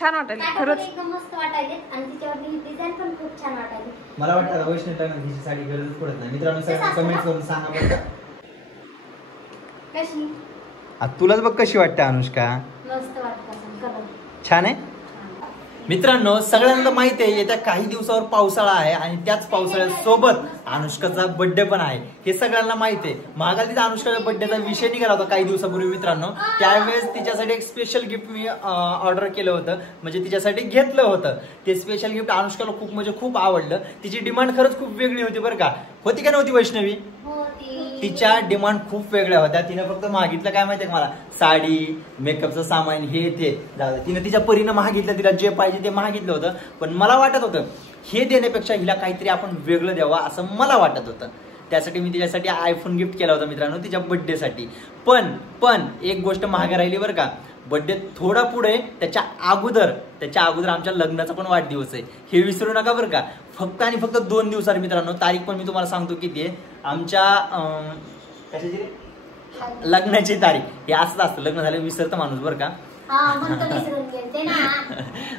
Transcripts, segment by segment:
छान वाटायला खरंच एकदम मस्त वाटायले आणि तिच्यावर ही डिझाइन पण खूप छान वाटायली. मला वाटतं वैष्णवी ताईंना ही साडी गरज पडत नाही. मित्रांनो सगळ्यांना कमेंट करून सांगा बरं. कशी तुलाच बघ कशी वाटते अनुष्का. मस्त वाटतं कलर छान आहे. मित्रांनो सगळ्यांना माहिती आहे येत्या काही दिवसावर पावसाळा आहे आणि त्याच पावसाळ्यासोबत अनुष्काचा बर्थडे पण आहे हे सगळ्यांना माहिती आहे. मागाल तिचा अनुष्काच्या बर्थडेचा विषय निघाला होता काही दिवसापूर्वी मित्रांनो. त्यावेळेस तिच्यासाठी एक स्पेशल गिफ्ट मी ऑर्डर केलं होतं म्हणजे तिच्यासाठी घेतलं होतं. ते स्पेशल गिफ्ट अनुष्काला खूप म्हणजे खूप आवडलं. तिची डिमांड खरंच खूप वेगळी होती बरं का. होती का नव्हती वैष्णवी. तिच्या डिमांड खूप वेगळ्या होत्या. तिने फक्त मागितलं काय माहितीये मला साडी मेकअपचं सामान हे ते तिने तिच्या परीनं मागितलं. तिला जे पाहिजे ते मागितलं होतं. पण मला वाटत होतं हे देण्यापेक्षा हिला काहीतरी आपण वेगळं द्यावं असं मला वाटत होतं. त्यासाठी मी तिच्यासाठी आयफोन गिफ्ट केला होता मित्रांनो तिच्या बर्थडेसाठी. पण एक गोष्ट महाग राहिली बरं का. बर्थडे थोडा पुढे त्याच्या अगोदर आमच्या लग्नाचा पण वाढदिवस आहे हे विसरू नका बरं का. फक्त आणि फक्त 2 दिवसांनी मित्रांनो. तारीख पण मी तुम्हाला सांगतो किती आहे. आमच्या कशाची लग्नाची तारीख हे असंच असतं. लग्न झालं विसरतं माणूस बरं का.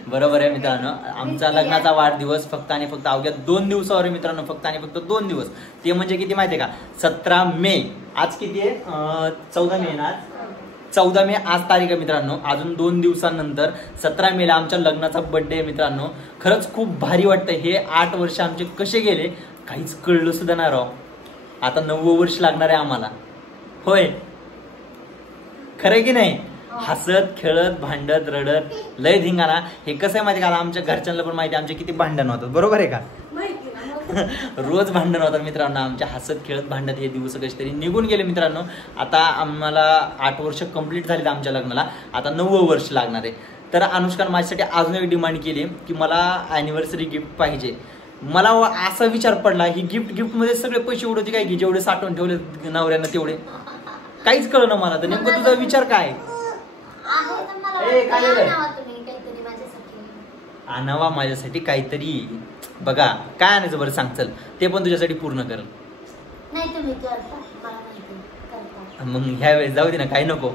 बरोबर आहे मित्रांनो. आमचा लग्नाचा वाढदिवस फक्त आणि फक्त अवघ्या 2 दिवसावर मित्रांनो. फक्त आणि फक्त 2 दिवस. ते म्हणजे किती माहितीये का 17 मे. आज किती आहे 14 मे ना. 14 मे आज तारीख आहे मित्रांनो. अजून 2 दिवसांनंतर 17 मेला आमच्या लग्नाचा बर्थडे आहे मित्रांनो. खरंच खूप भारी वाटतं. हे 8 वर्ष आमचे कसे गेले काहीच कळलं सुद्धा नाही राव. आता 9वं वर्ष लागणार आहे आम्हाला. होय खरं की नाही. हसत खेळत भांडत रडत लय धिंगाणा. हे कसं आहे माहिती का आमच्या घरच्यांना पण माहिती आमचे किती भांडण होतात. बरोबर आहे का. रोज भांडण होतात मित्रांनो आमच्या. हसत खेळत भांडत हे दिवस कसे तरी निघून गेले मित्रांनो. आता आम्हाला 8 वर्ष कंप्लीट झालेत आमच्या लग्नाला. आता 9वं वर्ष लागणार आहे. तर अनुष्काने माझ्यासाठी अजून एक डिमांड केली की मला अॅनिव्हर्सरी गिफ्ट पाहिजे. मला असा विचार पडला ही गिफ्ट मध्ये सगळे पैसे उडवते काय की जेवढे साठवून ठेवले नवऱ्यानं तेवढे काहीच कळलं मला. तर नेमकं तुझा विचार काय. आणावा माझ्यासाठी काहीतरी. बघा काय आणायचं बरं सांग चल. ते पण तुझ्यासाठी पूर्ण कर. मग ह्या वेळेस जाऊ दे ना काही नको.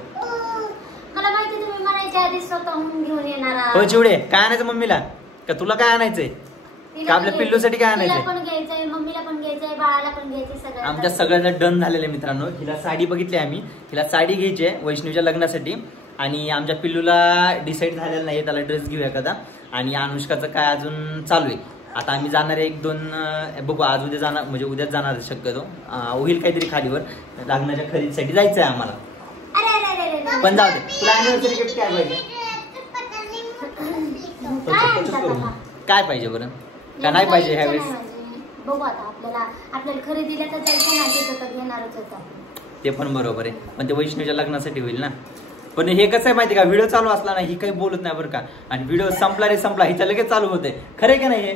हो चिवडे काय आणायचं मम्मीला का तुला काय आणायचंय का आपल्या पिल्लूसाठी काय आणायचंय. मम्मीला पण घ्यायचंय बाळाला पण घ्यायचंय. आमच्या सगळ्यांना डन झालेलं मित्रांनो. हिला साडी बघितली आम्ही. हिला साडी घ्यायची आहे वैष्णवीच्या लग्नासाठी. आणि आमच्या पिल्लूला डिसाईड झालेलं नाही त्याला ड्रेस घेऊया एखादा. आणि अनुष्काचं काय अजून चालू आहे. आता आम्ही जाणार आहे 1-2 बघू. आज उद्या जाणार म्हणजे उद्याच जाणार शक्यतो. होईल काहीतरी खालीवर. लग्नाच्या खरेदीसाठी जायचंय आम्हाला. पण जाऊ दे तुला अॅनिव्हर्सरी गिफ्ट काय पाहिजे. काय पाहिजे बरं का नाही पाहिजे ह्यावेळेस. बघू आता आपल्याला खरेदीला तर जायचं नाही घेणारच होता. ते पण बरोबर आहे. पण ते वैष्णवीच्या लग्नासाठी होईल ना. पण हे कसं आहे माहिती का व्हिडिओ चालू असला ना ही काही बोलत नाही बरं का. आणि व्हिडिओ संपला रे संपला हिच्या लगेच चालू होते. खरे का नाही हे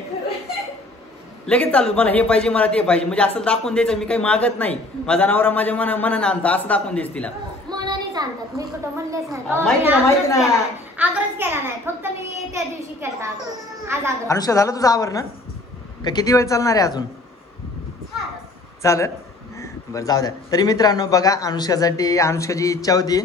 लगेच चालू मला हे पाहिजे मला ते पाहिजे म्हणजे असं दाखवून द्यायचं. मी काही मागत नाही. माझा नवरा माझ्या मनाने आणता असं दाखवून द्यायच तिला. मनानेच आणतात. मी कुठं म्हणलेच नाही. माहिती ना आग्रह केला नाही. फक्त मी त्या दिवशी केला आज आग्रह. अनुष्का झालं तुझं आवरण का किती वेळ चालणार आहे अजून. चालेल बरं जाऊ द्या. तरी मित्रांनो बघा अनुष्काची इच्छा होती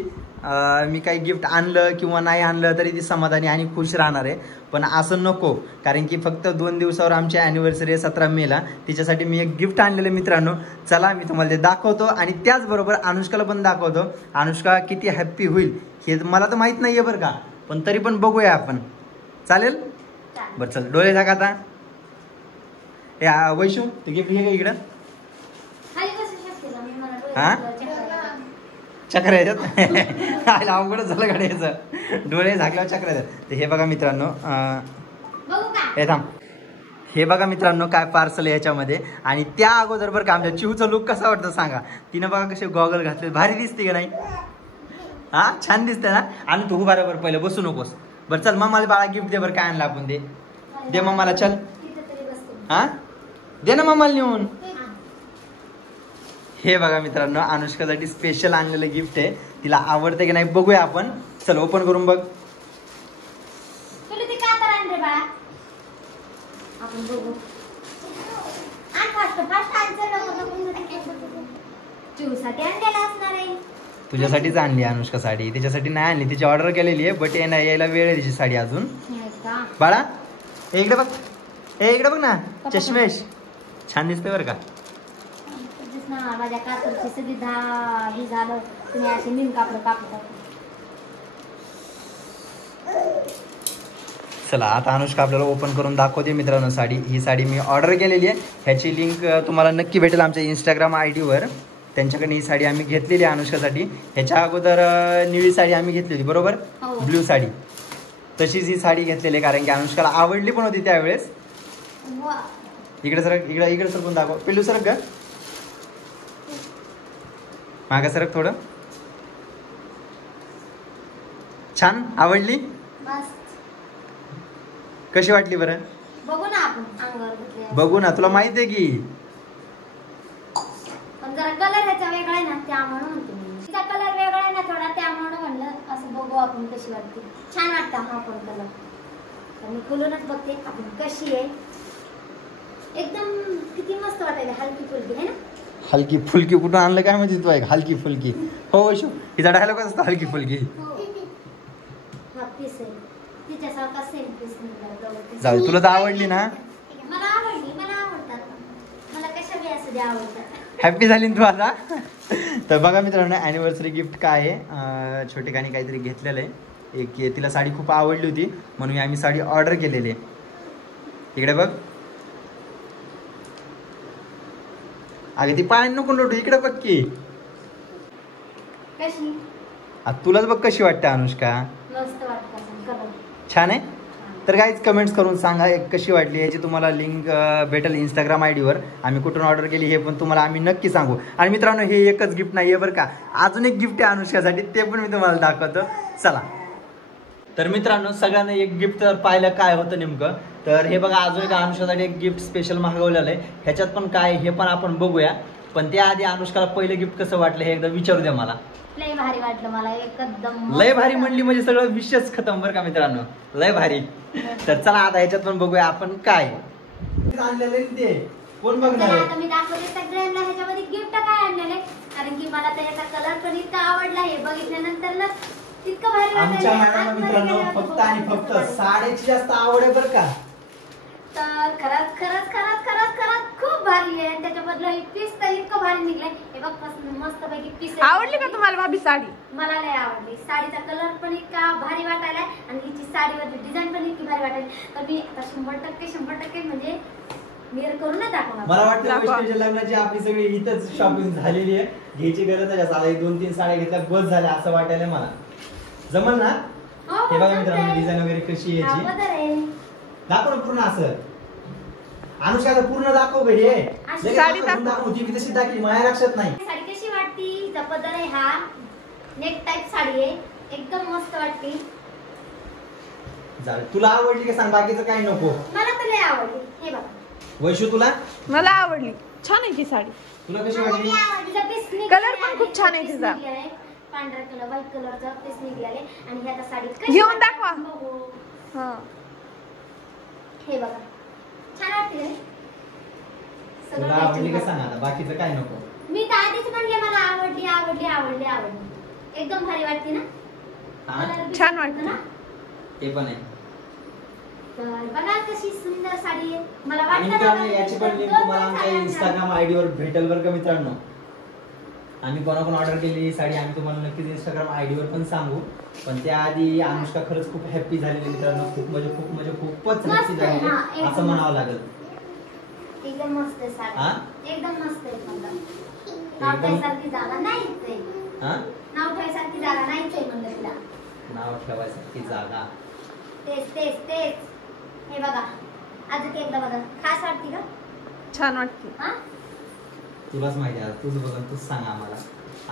मी काही गिफ्ट आणलं किंवा नाही आणलं तरी ती समाधानी आणि खुश राहणार आहे. पण असं नको कारण की फक्त 2 दिवसावर आमची अॅनिव्हर्सरी आहे 17 मेला. तिच्यासाठी मी एक गिफ्ट आणलेलं मित्रांनो. चला मी तुम्हाला ते दाखवतो आणि त्याचबरोबर अनुष्काला पण दाखवतो. अनुष्का किती हॅप्पी होईल हे मला तर माहित नाहीये बरं का. पण तरी पण बघूया आपण. चालेल बरं चल डोळे झाक आता. वैशू ते गिफ्ट घे का इकडं. हा चक्र येतात. अवघडच झालं गाड्याचं. डोळे झाकल्यावर चक्र येतात. तर हे बघा मित्रांनो हे थांब. हे बघा मित्रांनो काय पार्सल आहे ह्याच्यामध्ये. आणि त्या अगोदर बरं का आमच्या चिवचा लुक कसा वाटतं सांगा. तिनं बघा कसे गॉगल घातले भारी दिसते का नाही. हा छान दिसते ना. आणि तू बरोबर पहिलं बसू नकोस. बरं चल मग मला बाळा गिफ्ट दे बरं काय आणलं आपण. दे मग मला चल. हा दे ना मम्माला नेऊन. हे बघा मित्रांनो अनुष्कासाठी स्पेशल आणलेलं गिफ्ट आहे. तिला आवडते की नाही बघूया आपण. चल ओपन करून बघ. तुझ्यासाठीच आणली अनुष्का साडी, त्याच्यासाठी नाही आणली, तिची ऑर्डर केलेली आहे बट यायला वेळ आहे तिची साडी अजून. बाळा इकडे बघ, इकडे बघ ना चष्मेश, छान दिसते बरं का. माझ्या कातरची सगळी ही झालं, तुम्ही असे नीम कापड कापत. चला आता अनुष्का आपल्याला ओपन करून दाखवते मित्रांनो साडी. ही साडी मी ऑर्डर केलेली आहे, ह्याची लिंक तुम्हाला नक्की भेटेल आमच्या इंस्टाग्राम ID वर. त्यांच्याकडे ही साडी आम्ही घेतलेली आहे अनुष्कासाठी. ह्याच्या अगोदर निळी साडी आम्ही घेतलेली बरोबर, ब्ल्यू साडी. तशीच ही साडी घेतलेली आहे कारण की अनुष्काला आवडली पण होती त्यावेळेस. इकडे सरक, इकडे सरकून दाखव पिल्लू, सरक ग मागा सरक थोडं. छान आवडली, कशी वाटली बरं? बघू ना आपण अंगावर घेतले, बघू ना, तुला माहित आहे की पण जरा कलर ह्याचा वेगळा आहे ना त्यामुळे म्हणतो मी. तिचा कलर वेगळा आहे ना थोडा, त्यामुळे म्हणलं असं बघू आपण कशी वाटते. छान वाटतं हा पण कलर. तर मी खुलूनच बघते आपण कशी आहे. एकदम किती मस्त वाटायला, हलकी फुलकी आहे ना. हलकी फुलकी कुठून आणलं काय माहिती तू, आहे हलकी फुलकी. हो वैशू, हिचा डायलॉग असतो हलकी फुलकी. हा पीस आहे तिच्यासारखा सेम पीस निघाला. जाऊ, तुला तर आवडली ना? मला आवडली, मला आवडतात, मला कशा बी असं द्या आवडतात. हॅप्पी झाली ना तू आता. तर बघा मित्रांनो, ॲनिव्हर्सरी गिफ्ट काय आहे, छोटेखानी काहीतरी घेतलेलं आहे. एक तिला साडी खूप आवडली होती म्हणून आम्ही साडी ऑर्डर केलेली आहे. इकडे बघ, अगे ती पाणी नको लोटू, इकडे बघ की कशी. आता तुलाच बघ कशी वाटते अनुष्का. मस्त वाटतं कलर, छान आहे. तर काहीच कमेंट्स करून सांगा कशी वाटली. याची तुम्हाला लिंक भेटेल इंस्टाग्राम ID वर. आम्ही कुठून ऑर्डर केली हे पण तुम्हाला आम्ही नक्की सांगू. आणि मित्रांनो हे एकच गिफ्ट नाही आहे बरं का, अजून एक गिफ्ट आहे अनुष्कासाठी, ते पण मी तुम्हाला दाखवतो. चला. तर मित्रांनो सगळ्यांना एक गिफ्ट तर पाहिलं काय होतं नेमकं. तर हे बघा अजून एक अनुष्कासाठी एक गिफ्ट स्पेशल मागवलेलं आहे. ह्याच्यात पण काय हे पण आपण बघूया. पण त्याआधी अनुष्काला पहिलं गिफ्ट कसं वाटलं हे एकदा विचारू द्या मला. लय भारी वाटलं मला, एकदम लय भारी म्हणली म्हणजे सगळं विषयच खतम बरं का मित्रांनो, लय भारी. तर चला आता ह्याच्यात पण बघूया आपण काय आणलेलं आहे ते कोण बघणार आहे. आता मी दाखवते सगळ्यांना ह्याच्यामध्ये गिफ्ट काय आणलेले, कारण की मला त्याचा कलर पण इतका आवडला. हे बघितल्यानंतर ना इतकं भारी आमच्या मॅडमला मित्रांनो फक्त आणि फक्त साडीची जास्त आवड आहे बरं का. तर खरंच खरंच खरंच खरंच खरंच खूप भारी आहे. त्याच्याबद्दल हे पीस तर इतकं भारी निघलंय. हे बघ मस्त पैकी पीस. आवडली का तुम्हाला भाभी साडी? मला लय आवडली. साडीचा कलर पण इतका भारी वाटायलाय आणि हिची साडीवरची डिझाईन पण इतकी भारी वाटायली. तर मी आता 100% म्हणजे क्लिअर करून दाखवणार. मला वाटतं वैष्णवीच्या लग्नाची आपली सगळी इथंच शॉपिंग झालेली आहे, घ्यायची गरज आहे. आता 2-3 साड्या घेतल्या बस झाल्या असं वाटायला मला. जमल ना? हे बघा मित्रांनो डिझाईन वगैरे कशी यायची दाखव पूर्ण असं. अनुष्का पूर्ण दाखव घरी साडी दाखवती मी तशी दाखली माझ्या लक्षात नाही. साडी कशी वाटती जबरदस्त आहे. हा नेक टाइप साडी आहे, एकदम मस्त वाटती. तुला आवडली का सांग, बाकीचं काही नको. मला तर लय आवडली. हे बघा वैशू तुला? मला आवडली, छान आहे ती साडी. तुला कशी वाटली? कलर पण खूप छान आहे तिचा. पांढरा कलर व्हाईट कलरचा पीस निघाले आणि ह्या आता साडी घेऊन दाखवा. हां हे बघा छान वाटते. तुला आवडली का सांग आता, बाकीचं काय नको. मी तर आधीच म्हणले मला आवडली आवडली आवडली आवडली. एकदम भारी वाटते ना, छान वाटते ना. ते पण आहे. तर बघा कशी सुंदर साडी आहे. मला आणि मित्रांनो याची पण लिंक तुम्हाला आमच्या इंस्टाग्राम ID वर भेटेल बरं का मित्रांनो. आम्ही कोणाकोण ऑर्डर केली साडी आम्ही तुम्हाला नक्कीच इंस्टाग्राम ID वर पण सांगू. पण त्याआधी अनुष्का खरंच खूप हॅप्पी झालेली मित्रांनो. खूपच हॅप्पी झालेली असं म्हणावं लागेल. एकदम मस्त आहे साडी, एकदम मस्त आहे. नाव ठेवायसारखी जागा नाहीच आहे. नाव ठेवायसारखी जागा नाहीच आहे म्हणलं तिला. नाव ठेवायसारखी जागा तेच तेच तेच. हे बघा अजून एकदा बघा, खास वाटते का? छान वाटते. हा तुलाच माहिती आहे, तूच बघ तूच सांग आम्हाला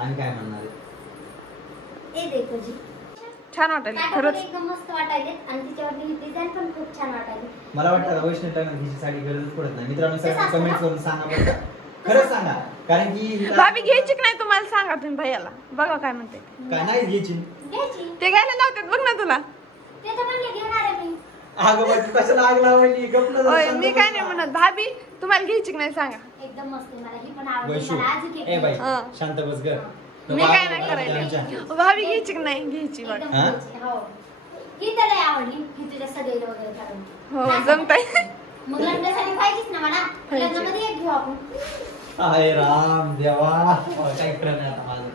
आणि काय म्हणणार आहे. ए देखो जी छान वाटायला खरंच, एकदम मस्त वाटायले आणि तिच्यावरती डिझाईन पण खूप छान वाटायली. मला वाटतं वैष्णवी लग्नात हिची साडी गरज पडत नाही. मित्रांनो सगळ्यांना कमेंट करून सांगा बरं का, खरं सांगा. कारण की भाभी घ्यायची की नाही तुम्हाला सांगा तुम्ही भैयाला, बघा काय म्हणते. काय नाही घ्यायची ते घ्यायला लावतात बघ ना तुला. ते तर म्हणले घेणार आहे मी. अगं बाई कशाला आग लावली गप्प. मी काय नाही म्हणत, भाभी तुम्हाला घ्यायची की नाही सांगा. एकदम मस्त आहे. मला ही पण आवडली. वैशू मला अजून ए बाई शांत बस ग. मी काय नाही करायला. भाभी घ्यायची की नाही घ्यायची बघ. एकदम हा? घ्यायची, हो. ही त्याला आवडली ही तुझ्या सगळीला वगैरे काढून. हो जमताय. मग लग्नासाठी पाहिजेच ना मला. पाहिजे. लग्नामध्ये एक घेऊ आपण. अरे राम देवा काय खरं नाही आता माझं.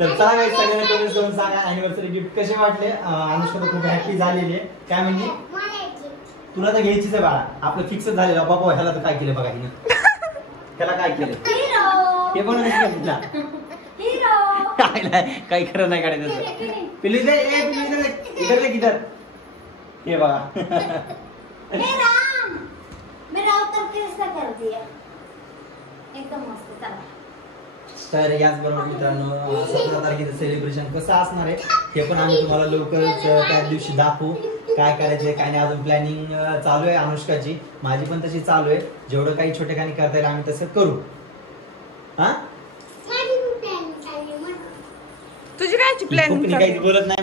तर चला काही सगळ्यांना कमेंट करून सांगा अॅनिव्हर्सरी गिफ्ट कसे वाटले. अनुष्का तर खूप हॅपी झालेली आहे. काय म्हणली तुला तर घ्यायचीच आहे बाळा. आपलं फिक्स झालेलं. बाबा ह्याला तर काय केलं बघा हिनं. त्याला काय केलं हिरो. ते पण तिला हिरो. काही खरं नाही काढायचं. पिलू दे इधर दे किधर हे बघा. हे राम. मेरा अवतार कैसा कर दिया. एकदम मस्त. चला. तर याचबरोबर मित्रांनो 17 तारखेचं सेलिब्रेशन कसं असणार आहे हे पण आम्ही तुम्हाला लवकरच त्या दिवशी दाखवू. काय करायचंय काय नाही अजून प्लॅनिंग चालू आहे अनुष्काची. माझी पण तशी चालू आहे. जेवढं काही छोटेखानी करता येईल आम्ही तसं करू. हा तुझी कायची खूप प्लॅनिंग काहीच बोलत नाही.